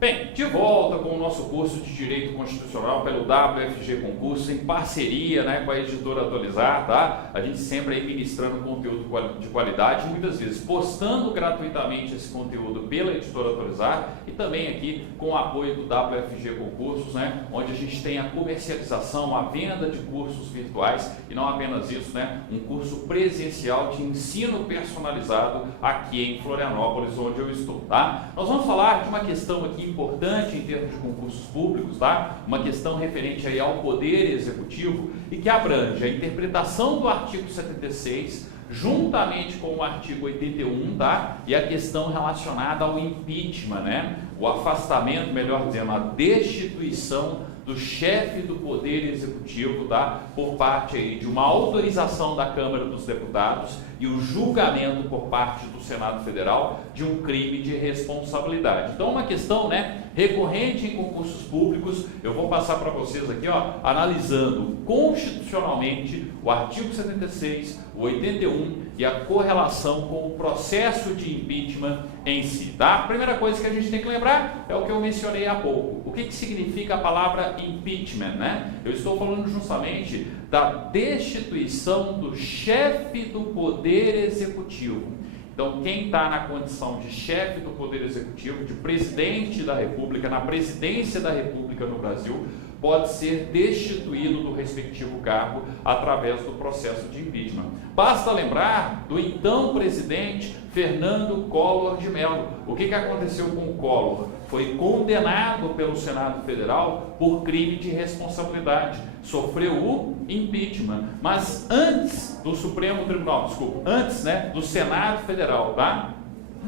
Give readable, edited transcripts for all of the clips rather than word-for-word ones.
Bem, de volta com o nosso curso de Direito Constitucional pelo WFG Concurso, em parceria, com a editora Atualizar, tá? A gente sempre aí ministrando conteúdo de qualidade, muitas vezes postando gratuitamente esse conteúdo pela editora Atualizar e também aqui com o apoio do WFG Concursos, onde a gente tem a comercialização, a venda de cursos virtuais e não apenas isso, um curso presencial de ensino personalizado aqui em Florianópolis, onde eu estou, tá? Nós vamos falar de uma questão aqui importante em termos de concursos públicos, tá? Uma questão referente aí ao Poder Executivo e que abrange a interpretação do artigo 76 juntamente com o artigo 81, tá? E a questão relacionada ao impeachment, O afastamento, melhor dizendo, a destituição do chefe do Poder Executivo, tá? Por parte aí de uma autorização da Câmara dos Deputados e o julgamento por parte do Senado Federal de um crime de responsabilidade. Então, uma questão, recorrente em concursos públicos. Eu vou passar para vocês aqui, analisando constitucionalmente o artigo 76, o 81 e a correlação com o processo de impeachment em si, tá? A primeira coisa que a gente tem que lembrar é o que eu mencionei há pouco. O que significa a palavra impeachment, Eu estou falando justamente da destituição do chefe do Poder Executivo. Então, quem está na condição de chefe do Poder Executivo, de presidente da República, na presidência da República no Brasil, pode ser destituído do respectivo cargo através do processo de impeachment. Basta lembrar do então presidente Fernando Collor de Mello. O que aconteceu com o Collor? Foi condenado pelo Senado Federal por crime de responsabilidade. Sofreu o impeachment. Mas antes do Supremo Tribunal, antes do Senado Federal, tá?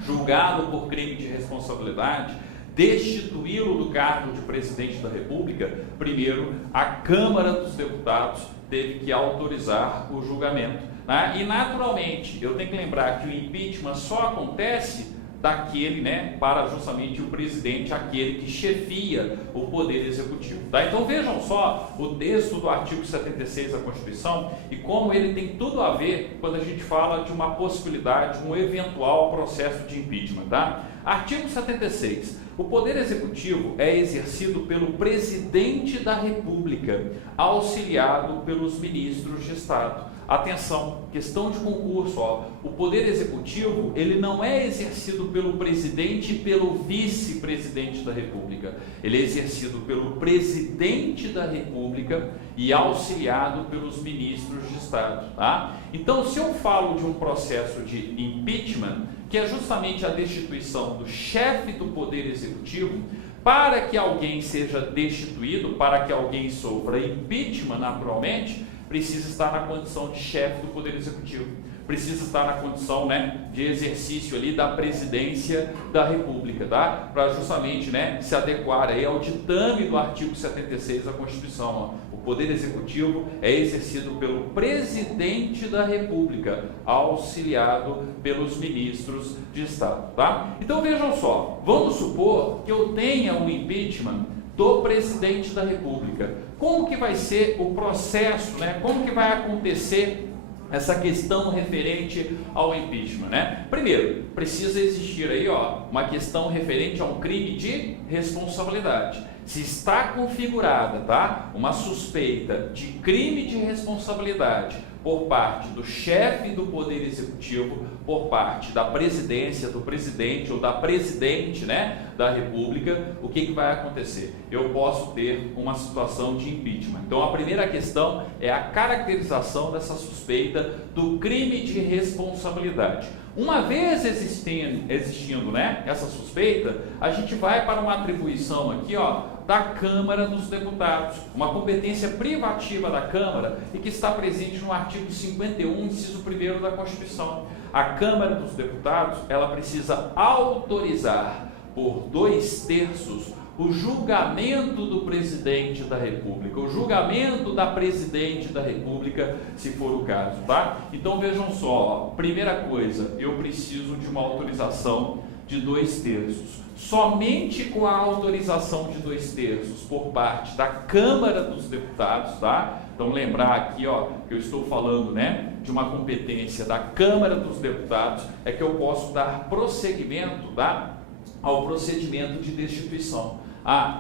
Julgado por crime de responsabilidade, destituí-lo do cargo de presidente da República, primeiro a Câmara dos Deputados teve que autorizar o julgamento. E naturalmente, eu tenho que lembrar que o impeachment só acontece daquele, para justamente o presidente, aquele que chefia o Poder Executivo. Tá? Então vejam só o texto do artigo 76 da Constituição e como ele tem tudo a ver quando a gente fala de uma possibilidade, um eventual processo de impeachment. Tá? Artigo 76. O Poder Executivo é exercido pelo Presidente da República, auxiliado pelos ministros de Estado. Atenção, questão de concurso, o Poder Executivo, ele não é exercido pelo Presidente e pelo Vice-Presidente da República. Ele é exercido pelo Presidente da República e auxiliado pelos ministros de Estado. Tá? Então, se eu falo de um processo de impeachment, que é justamente a destituição do chefe do Poder Executivo, para que alguém seja destituído, para que alguém sofra impeachment naturalmente, precisa estar na condição de chefe do Poder Executivo, precisa estar na condição de exercício ali da presidência da República, tá? Para justamente se adequar aí ao ditame do artigo 76 da Constituição. O Poder Executivo é exercido pelo Presidente da República, auxiliado pelos ministros de Estado, tá? Então vejam só, vamos supor que eu tenha um impeachment do Presidente da República. Como que vai ser o processo, Como que vai acontecer essa questão referente ao impeachment, Primeiro, precisa existir aí, uma questão referente a um crime de responsabilidade. Se está configurada, tá? Uma suspeita de crime de responsabilidade por parte do chefe do Poder Executivo, por parte da presidência, do presidente ou da presidente, da República, o que vai acontecer? Eu posso ter uma situação de impeachment. Então, a primeira questão é a caracterização dessa suspeita do crime de responsabilidade. Uma vez existindo, essa suspeita, a gente vai para uma atribuição aqui, da Câmara dos Deputados, uma competência privativa da Câmara e que está presente no artigo 51, inciso 1º da Constituição. A Câmara dos Deputados, ela precisa autorizar por 2/3 o julgamento do Presidente da República, o julgamento da Presidente da República, se for o caso, tá? Então vejam só, primeira coisa, eu preciso de uma autorização de 2/3. Somente com a autorização de 2/3 por parte da Câmara dos Deputados, tá? Então lembrar aqui, que eu estou falando, de uma competência da Câmara dos Deputados, é que eu posso dar prosseguimento, tá? ao procedimento de destituição.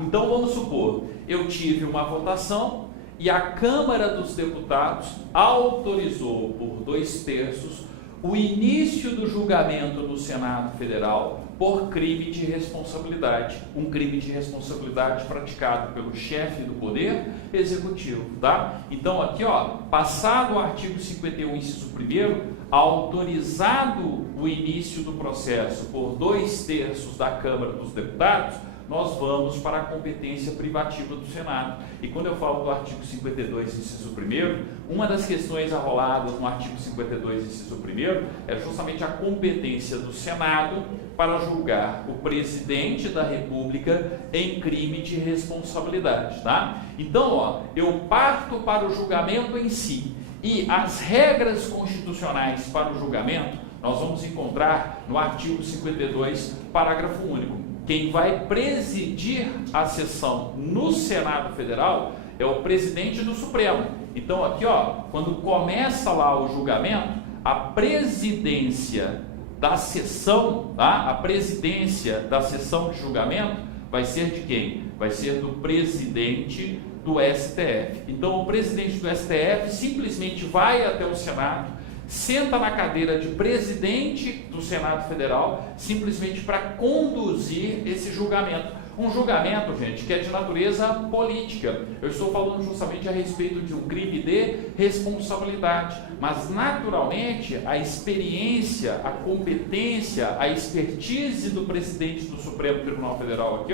Então vamos supor, eu tive uma votação e a Câmara dos Deputados autorizou por 2/3 o início do julgamento no Senado Federal por crime de responsabilidade, um crime de responsabilidade praticado pelo chefe do Poder Executivo, tá? Então aqui, passado o artigo 51, inciso 1º, autorizado o início do processo por 2/3 da Câmara dos Deputados, nós vamos para a competência privativa do Senado. E quando eu falo do artigo 52, inciso 1º, uma das questões arroladas no artigo 52, inciso 1º, é justamente a competência do Senado para julgar o presidente da República em crime de responsabilidade, tá? Então, eu parto para o julgamento em si. E as regras constitucionais para o julgamento, nós vamos encontrar no artigo 52, parágrafo único. Quem vai presidir a sessão no Senado Federal é o presidente do Supremo. Então aqui, quando começa lá o julgamento, a presidência da sessão, tá? A presidência da sessão de julgamento vai ser de quem? Vai ser do presidente do STF. Então o presidente do STF simplesmente vai até o Senado, senta na cadeira de presidente do Senado Federal, simplesmente para conduzir esse julgamento. Um julgamento, gente, que é de natureza política. Eu estou falando justamente a respeito de um crime de responsabilidade. Mas, naturalmente, a experiência, a competência, a expertise do presidente do Supremo Tribunal Federal aqui,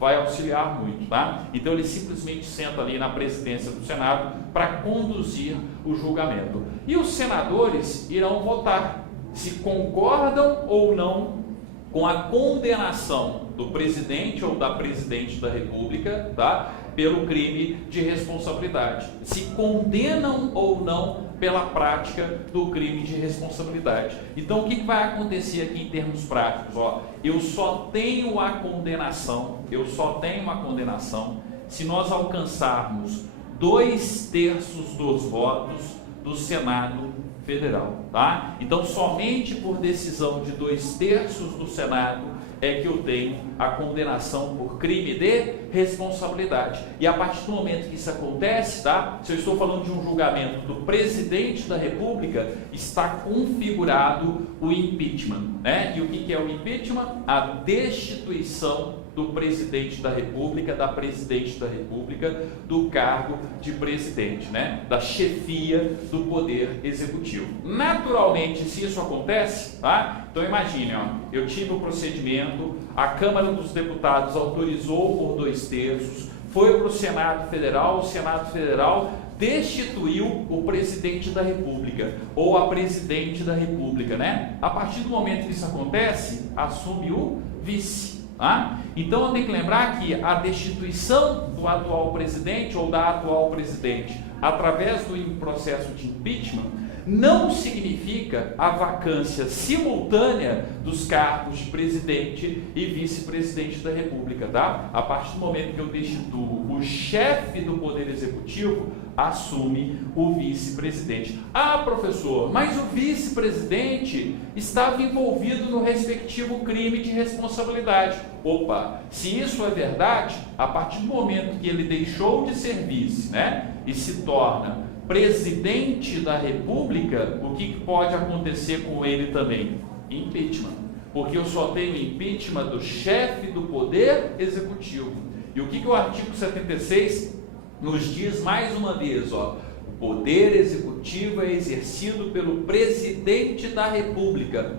vai auxiliar muito, tá? Então, ele simplesmente senta ali na presidência do Senado para conduzir o julgamento. E os senadores irão votar se concordam ou não com a condenação do presidente ou da presidente da República, tá? Pelo crime de responsabilidade. Se condenam ou não pela prática do crime de responsabilidade. Então, o que vai acontecer aqui em termos práticos? Eu só tenho a condenação, se nós alcançarmos 2/3 dos votos do Senado Federal, tá? Então, somente por decisão de 2/3 do Senado é que eu tenho a condenação por crime de responsabilidade. E a partir do momento que isso acontece, tá? Se eu estou falando de um julgamento do presidente da República, está configurado o impeachment, né? E o que é o impeachment? A destituição do presidente da República, da presidente da República, do cargo de presidente, né? Da chefia do Poder Executivo. Naturalmente, se isso acontece, tá? Então imagine, eu tive o procedimento, a Câmara dos Deputados autorizou por 2/3, foi para o Senado Federal, o Senado Federal destituiu o presidente da República, ou a presidente da República, né? A partir do momento que isso acontece, assume o vice. Então eu tenho que lembrar que a destituição do atual presidente ou da atual presidente através do processo de impeachment não significa a vacância simultânea dos cargos de presidente e vice-presidente da República, tá? A partir do momento que eu destituo o chefe do Poder Executivo, assume o vice-presidente. Professor, mas o vice-presidente estava envolvido no respectivo crime de responsabilidade. Se isso é verdade, a partir do momento que ele deixou de ser vice, né, e se torna presidente da República, o que pode acontecer com ele também? Impeachment. Porque eu só tenho impeachment do chefe do Poder Executivo. E o que o artigo 76 nos diz mais uma vez? O Poder Executivo é exercido pelo presidente da República,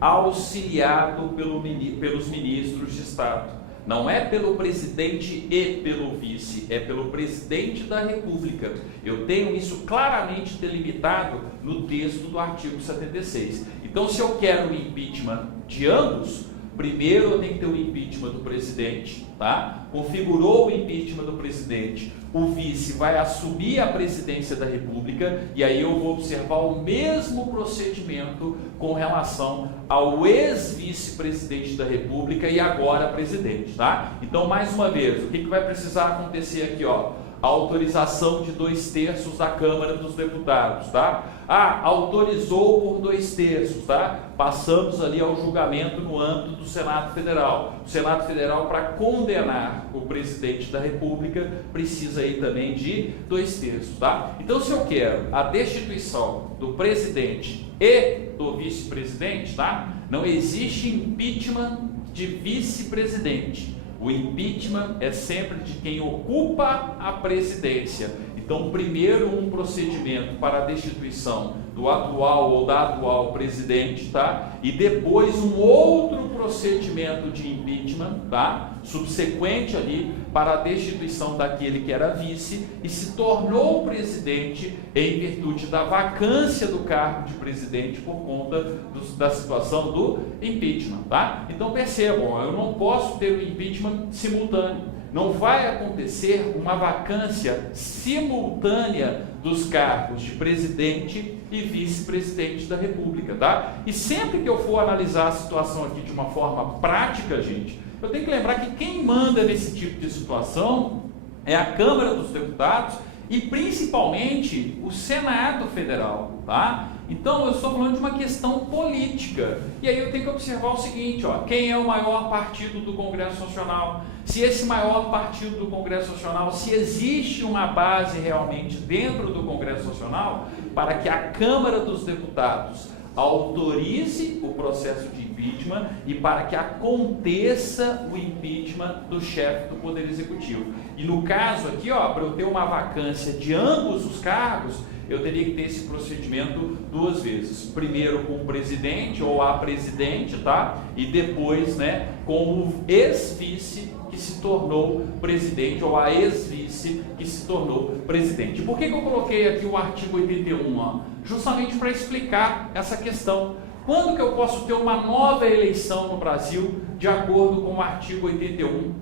auxiliado pelos ministros de Estado. Não é pelo presidente e pelo vice, é pelo presidente da República. Eu tenho isso claramente delimitado no texto do artigo 76. Então, se eu quero o impeachment de ambos, primeiro eu tenho que ter o impeachment do presidente, tá? Configurou o impeachment do presidente, o vice vai assumir a presidência da República e aí eu vou observar o mesmo procedimento com relação ao ex-vice-presidente da República e agora presidente, tá? Então, mais uma vez, o que vai precisar acontecer aqui, a autorização de 2/3 da Câmara dos Deputados, tá? Autorizou por 2/3, tá? Passamos ali ao julgamento no âmbito do Senado Federal. O Senado Federal, para condenar o presidente da República, precisa aí também de 2/3, tá? Então, se eu quero a destituição do presidente e do vice-presidente, tá? Não existe impeachment de vice-presidente. O impeachment é sempre de quem ocupa a presidência. Então, primeiro um procedimento para a destituição do atual ou da atual presidente, tá? E depois um outro procedimento de impeachment, tá? Subsequente ali para a destituição daquele que era vice e se tornou presidente em virtude da vacância do cargo de presidente por conta da situação do impeachment, tá? Então percebam, eu não posso ter o impeachment simultâneo. Não vai acontecer uma vacância simultânea dos cargos de presidente e vice-presidente da República, tá? E sempre que eu for analisar a situação aqui de uma forma prática, gente, eu tenho que lembrar que quem manda nesse tipo de situação é a Câmara dos Deputados e principalmente o Senado Federal, tá? Então eu estou falando de uma questão política. E aí eu tenho que observar o seguinte, ó, quem é o maior partido do Congresso Nacional? Se esse maior partido do Congresso Nacional, se existe uma base realmente dentro do Congresso Nacional para que a Câmara dos Deputados autorize o processo de impeachment e para que aconteça o impeachment do chefe do Poder Executivo. E no caso aqui, ó, para eu ter uma vacância de ambos os cargos, eu teria que ter esse procedimento duas vezes. Primeiro com o presidente ou a presidente, tá? E depois, né, com o ex-vice que se tornou presidente ou a ex-vice que se tornou presidente. Por que eu coloquei aqui o artigo 81? Ó? Justamente para explicar essa questão. Quando que eu posso ter uma nova eleição no Brasil de acordo com o artigo 81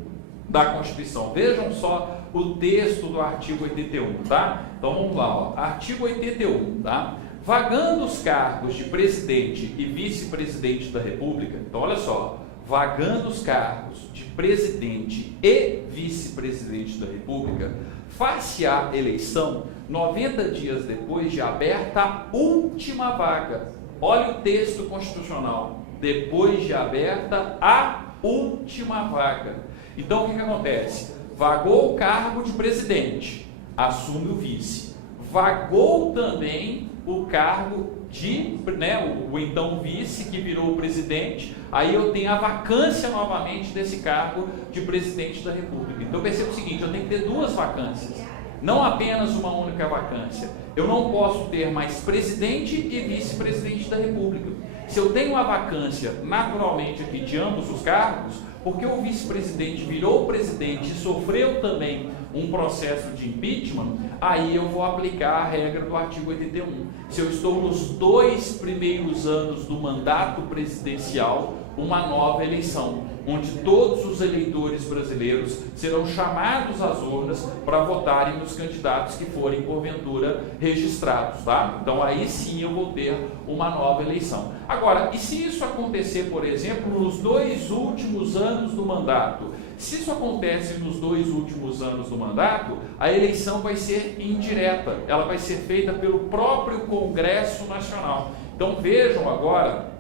da Constituição? Vejam só o texto do artigo 81, tá? Então vamos lá, ó. Artigo 81, tá? Vagando os cargos de presidente e vice-presidente da República, então olha só, vagando os cargos de presidente e vice-presidente da República, far-se-á eleição 90 dias depois de aberta a última vaga. Olha o texto constitucional, depois de aberta a última vaga. Então o que acontece? Vagou o cargo de presidente, assume o vice. Vagou também o cargo de, né, o então vice que virou o presidente, aí eu tenho a vacância novamente desse cargo de presidente da República. Então perceba o seguinte, eu tenho que ter duas vacâncias, não apenas uma única vacância. Eu não posso ter mais presidente e vice-presidente da República. Se eu tenho uma vacância naturalmente aqui de ambos os cargos, porque o vice-presidente virou presidente e sofreu também um processo de impeachment, aí eu vou aplicar a regra do artigo 81. Se eu estou nos 2 primeiros anos do mandato presidencial, uma nova eleição, onde todos os eleitores brasileiros serão chamados às urnas para votarem nos candidatos que forem porventura registrados, tá? Então aí sim eu vou ter uma nova eleição. Agora, e se isso acontecer, por exemplo, nos 2 últimos anos do mandato? Se isso acontece nos 2 últimos anos do mandato, a eleição vai ser indireta, ela vai ser feita pelo próprio Congresso Nacional. Então vejam agora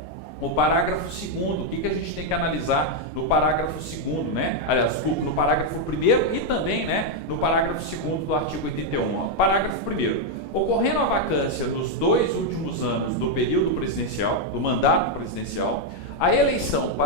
o parágrafo 2º, o que a gente tem que analisar no parágrafo 2º, né? Aliás, desculpa, no parágrafo 1º e também, né, no parágrafo 2º do artigo 81. Ó. Parágrafo 1º. Ocorrendo a vacância nos 2 últimos anos do período presidencial, do mandato presidencial, a eleição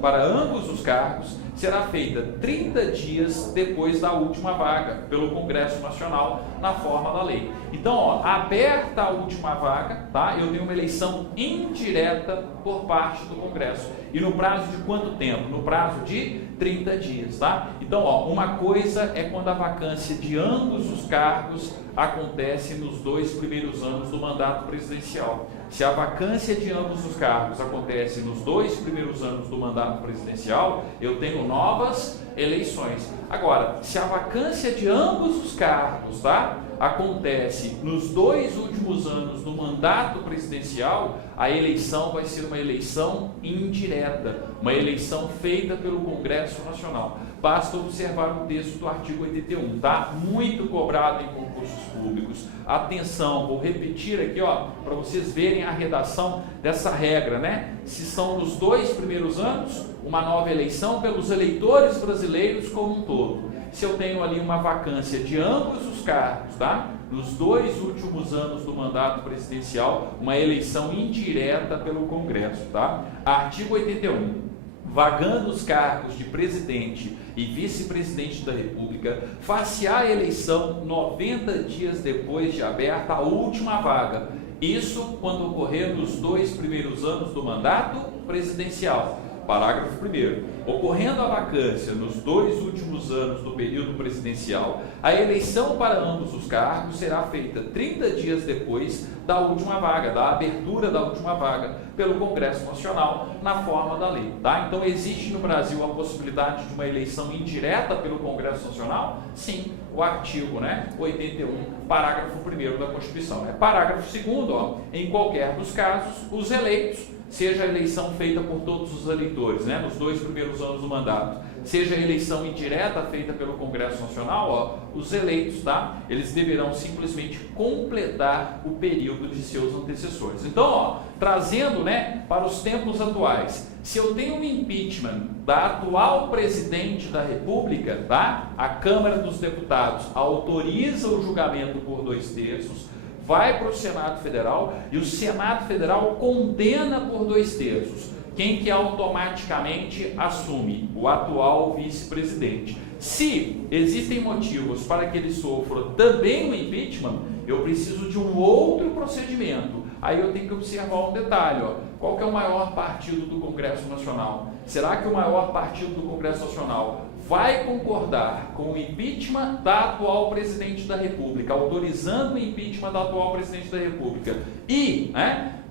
para ambos os cargos será feita 30 dias depois da última vaga pelo Congresso Nacional na forma da lei. Então, ó, aberta a última vaga, tá? Eu tenho uma eleição indireta por parte do Congresso. E no prazo de quanto tempo? No prazo de 30 dias, tá? Então, ó, uma coisa é quando a vacância de ambos os cargos acontece nos 2 primeiros anos do mandato presidencial. Se a vacância de ambos os cargos acontece nos 2 primeiros anos do mandato presidencial, eu tenho novas eleições. Agora, se a vacância de ambos os cargos, tá, acontece nos 2 últimos anos do mandato presidencial, a eleição vai ser uma eleição indireta, uma eleição feita pelo Congresso Nacional. Basta observar o texto do artigo 81, tá? Muito cobrado em concursos públicos. Atenção, vou repetir aqui, ó, para vocês verem a redação dessa regra, né? Se são nos 2 primeiros anos, uma nova eleição pelos eleitores brasileiros como um todo. Se eu tenho ali uma vacância de ambos os cargos, tá? Nos 2 últimos anos do mandato presidencial, uma eleição indireta pelo Congresso, tá? Artigo 81. Vagando os cargos de presidente e vice-presidente da República, far-se-á a eleição 90 dias depois de aberta a última vaga. Isso quando ocorrer nos 2 primeiros anos do mandato presidencial. Parágrafo 1º. Ocorrendo a vacância nos 2 últimos anos do período presidencial, a eleição para ambos os cargos será feita 30 dias depois da última vaga, da abertura da última vaga, pelo Congresso Nacional, na forma da lei. Tá? Então, existe no Brasil a possibilidade de uma eleição indireta pelo Congresso Nacional? Sim, o artigo 81, parágrafo 1º da Constituição. Parágrafo 2º, ó, em qualquer dos casos, os eleitos, seja a eleição feita por todos os eleitores, nos 2 primeiros anos do mandato, seja a eleição indireta feita pelo Congresso Nacional, ó, os eleitos, tá? Eles deverão simplesmente completar o período de seus antecessores. Então, ó, trazendo, para os tempos atuais, se eu tenho um impeachment da atual presidente da República, tá? A Câmara dos Deputados autoriza o julgamento por 2/3, vai para o Senado Federal e o Senado Federal condena por 2/3. Quem que automaticamente assume? O atual vice-presidente. Se existem motivos para que ele sofra também um impeachment, eu preciso de um outro procedimento. Aí eu tenho que observar um detalhe, ó. Qual que é o maior partido do Congresso Nacional? Será que o maior partido do Congresso Nacional vai concordar com o impeachment da atual presidente da República, autorizando o impeachment da atual presidente da República e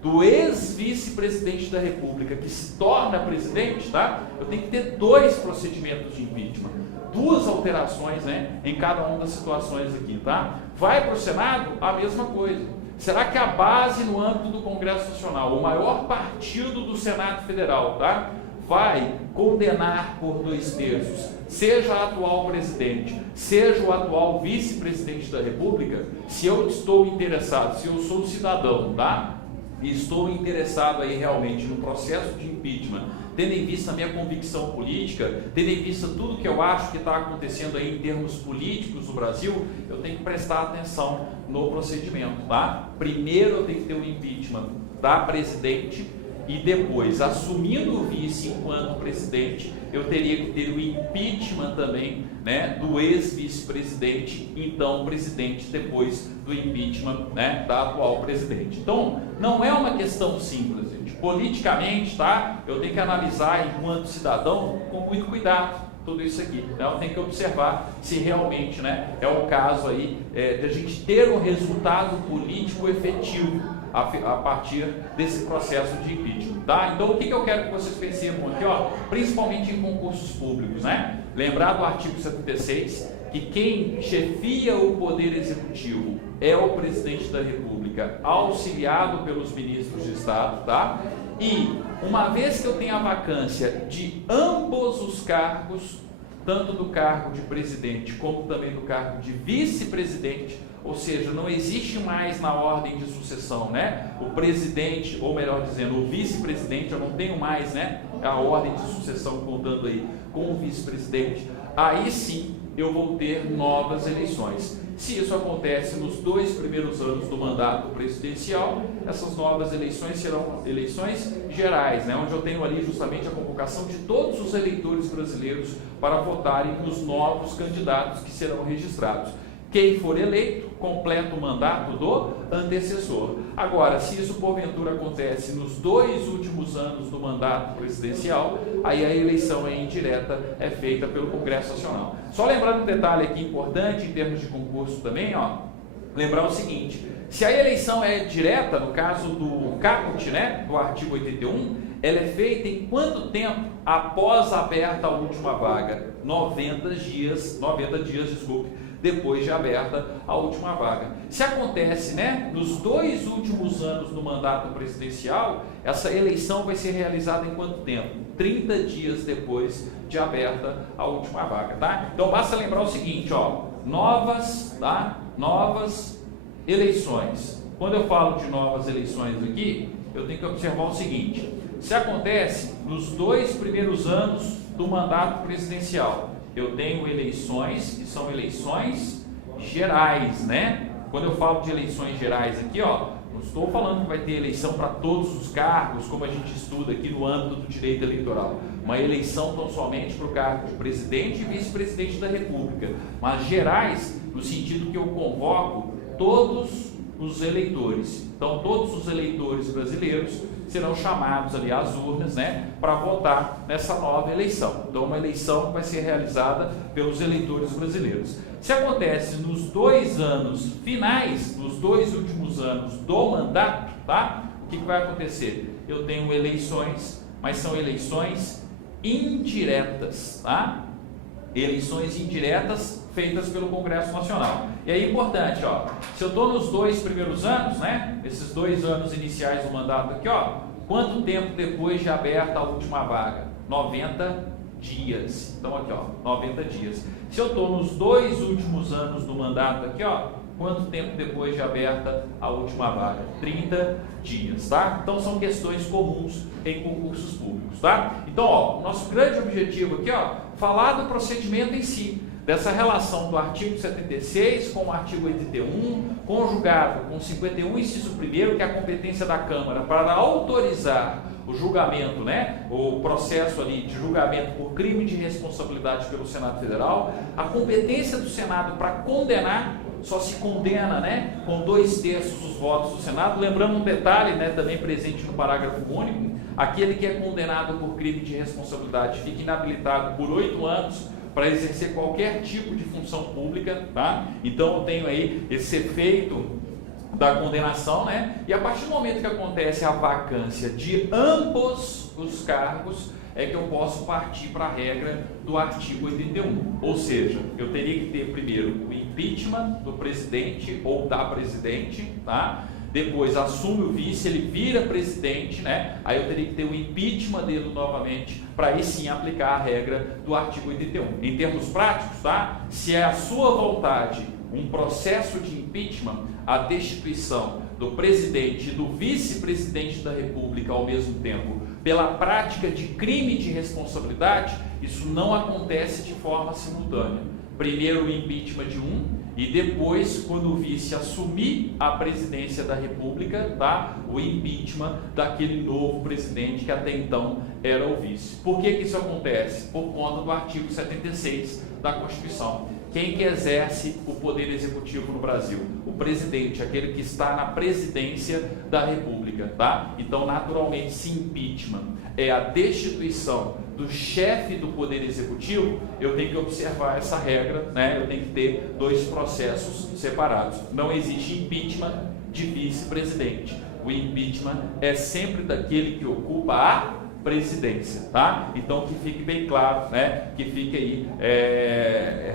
do ex-vice-presidente da República que se torna presidente, tá? Eu tenho que ter 2 procedimentos de impeachment, 2 alterações, em cada uma das situações aqui, tá? Vai para o Senado, a mesma coisa. Será que a base no âmbito do Congresso Nacional, o maior partido do Senado Federal, tá? Vai condenar por 2/3, seja a atual presidente, seja o atual vice-presidente da República? Se eu estou interessado, se eu sou cidadão, tá? E estou interessado aí realmente no processo de impeachment, tendo em vista a minha convicção política, tendo em vista tudo que eu acho que está acontecendo aí em termos políticos no Brasil, eu tenho que prestar atenção no procedimento, tá? Primeiro eu tenho que ter um impeachment da presidente e depois, assumindo o vice enquanto presidente, eu teria que ter o impeachment também, do ex-vice-presidente, então presidente, depois do impeachment, da atual presidente. Então, não é uma questão simples, gente. Politicamente, tá? Eu tenho que analisar enquanto cidadão com muito cuidado tudo isso aqui. Eu tenho que observar se realmente, é o caso aí de a gente ter um resultado político efetivo a partir desse processo de impeachment, tá? Então, o que eu quero que vocês percebam aqui, ó, principalmente em concursos públicos, Lembrar do artigo 76, que quem chefia o Poder Executivo é o Presidente da República, auxiliado pelos ministros de Estado, tá? E, uma vez que eu tenho a vacância de ambos os cargos, tanto do cargo de presidente como também do cargo de vice-presidente, ou seja, não existe mais na ordem de sucessão, o presidente, ou melhor dizendo, o vice-presidente, eu não tenho mais, a ordem de sucessão contando aí com o vice-presidente, aí sim eu vou ter novas eleições. Se isso acontece nos 2 primeiros anos do mandato presidencial, essas novas eleições serão eleições gerais, onde eu tenho ali justamente a convocação de todos os eleitores brasileiros para votarem nos novos candidatos que serão registrados. Quem for eleito, completa o mandato do antecessor. Agora, se isso porventura acontece nos 2 últimos anos do mandato presidencial, aí a eleição indireta é feita pelo Congresso Nacional. Só lembrando um detalhe aqui importante em termos de concurso também, lembrar o seguinte: se a eleição é direta, no caso do caput, do artigo 81, ela é feita em quanto tempo após aberta a última vaga? 90 dias, depois de aberta a última vaga. Se acontece, né, nos 2 últimos anos do mandato presidencial, essa eleição vai ser realizada em quanto tempo? 30 dias depois de aberta a última vaga, tá? Então basta lembrar o seguinte, ó, novas eleições. Quando eu falo de novas eleições aqui, eu tenho que observar o seguinte: se acontece nos 2 primeiros anos do mandato presidencial, eu tenho eleições que são eleições gerais, né? Quando eu falo de eleições gerais aqui, ó, não estou falando que vai ter eleição para todos os cargos, como a gente estuda aqui no âmbito do direito eleitoral. Uma eleição tão somente para o cargo de presidente e vice-presidente da República, mas gerais no sentido que eu convoco todos os eleitores. Então, todos os eleitores brasileiros serão chamados ali às urnas, né, para votar nessa nova eleição. Então, uma eleição que vai ser realizada pelos eleitores brasileiros. Se acontece nos 2 anos finais, nos 2 últimos anos do mandato, tá? O que vai acontecer? Eu tenho eleições, mas são eleições indiretas, tá? Eleições indiretas feitas pelo Congresso Nacional. E aí, importante, ó, se eu estou nos 2 primeiros anos, né, esses 2 anos iniciais do mandato aqui, ó, quanto tempo depois de aberta a última vaga? 90 dias. Então aqui, ó, 90 dias. Se eu estou nos 2 últimos anos do mandato aqui, ó, quanto tempo depois de aberta a última vaga? 30 dias, tá? Então são questões comuns em concursos públicos, tá? Então, ó, o nosso grande objetivo aqui, ó, falar do procedimento em si, dessa relação do artigo 76 com o artigo 81, conjugado com 51, inciso 1º, que é a competência da Câmara para autorizar o julgamento, né, o processo ali de julgamento por crime de responsabilidade pelo Senado Federal, a competência do Senado para condenar, só se condena, né, com 2/3 dos votos do Senado. Lembrando um detalhe, né, também presente no parágrafo único: aquele que é condenado por crime de responsabilidade fica inabilitado por 8 anos para exercer qualquer tipo de função pública, tá? Então eu tenho aí esse efeito da condenação, né? E a partir do momento que acontece a vacância de ambos os cargos, é que eu posso partir para a regra do artigo 81. Ou seja, eu teria que ter primeiro o impeachment do presidente ou da presidente, tá? Depois assume o vice, ele vira presidente, né? Aí eu teria que ter o impeachment dele novamente, para aí sim aplicar a regra do artigo 81. Em termos práticos, tá? Se é a sua vontade um processo de impeachment, a destituição do presidente e do vice-presidente da República ao mesmo tempo, pela prática de crime de responsabilidade, isso não acontece de forma simultânea. Primeiro o impeachment de um, e depois, quando o vice assumir a presidência da República, tá, o impeachment daquele novo presidente que até então era o vice. Por que isso acontece? Por conta do artigo 76 da Constituição. Quem que exerce o poder executivo no Brasil? O presidente, aquele que está na presidência da República, tá? Então, naturalmente, se impeachment é a destituição do chefe do poder executivo, eu tenho que observar essa regra, né? Eu tenho que ter 2 processos separados. Não existe impeachment de vice-presidente. O impeachment é sempre daquele que ocupa a presidência, tá? Então que fique bem claro, né? Que fique aí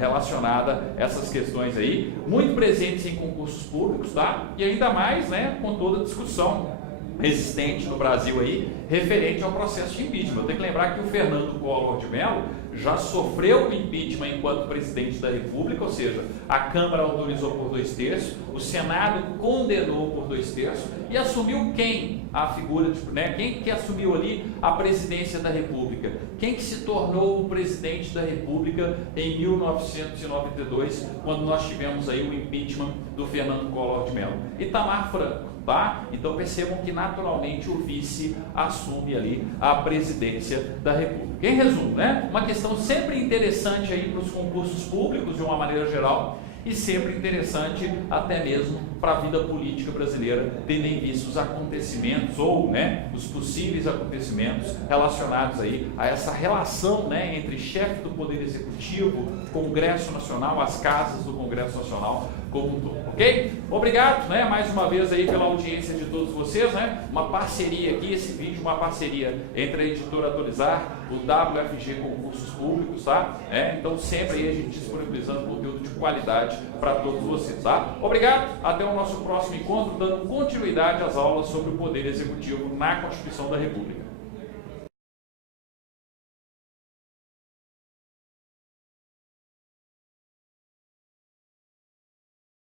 relacionada essas questões aí, muito presentes em concursos públicos, tá? E ainda mais, né? Com toda a discussão existente no Brasil aí, referente ao processo de impeachment. Eu tenho que lembrar que o Fernando Collor de Mello já sofreu o impeachment enquanto presidente da República, ou seja, a Câmara autorizou por 2/3, o Senado condenou por 2/3 e assumiu quem? A figura, né? Quem que assumiu ali a presidência da República? Quem que se tornou o presidente da República em 1992, quando nós tivemos aí o impeachment do Fernando Collor de Mello? Itamar Franco. Tá? Então percebam que naturalmente o vice assume ali a presidência da República. Em resumo, né? Uma questão sempre interessante aí para os concursos públicos de uma maneira geral e sempre interessante até mesmo para a vida política brasileira, tendo em vista os acontecimentos ou, né, os possíveis acontecimentos relacionados aí a essa relação, né, entre chefe do Poder Executivo, Congresso Nacional, as casas do Congresso Nacional, como um todo, ok? Obrigado, né, mais uma vez aí pela audiência de todos vocês, né? Uma parceria aqui, esse vídeo, uma parceria entre a editora Atualizar, o WFG Concursos Públicos, tá? Então sempre aí a gente disponibilizando conteúdo de qualidade para todos vocês, tá? Obrigado, até o nosso próximo encontro, dando continuidade às aulas sobre o Poder Executivo na Constituição da República.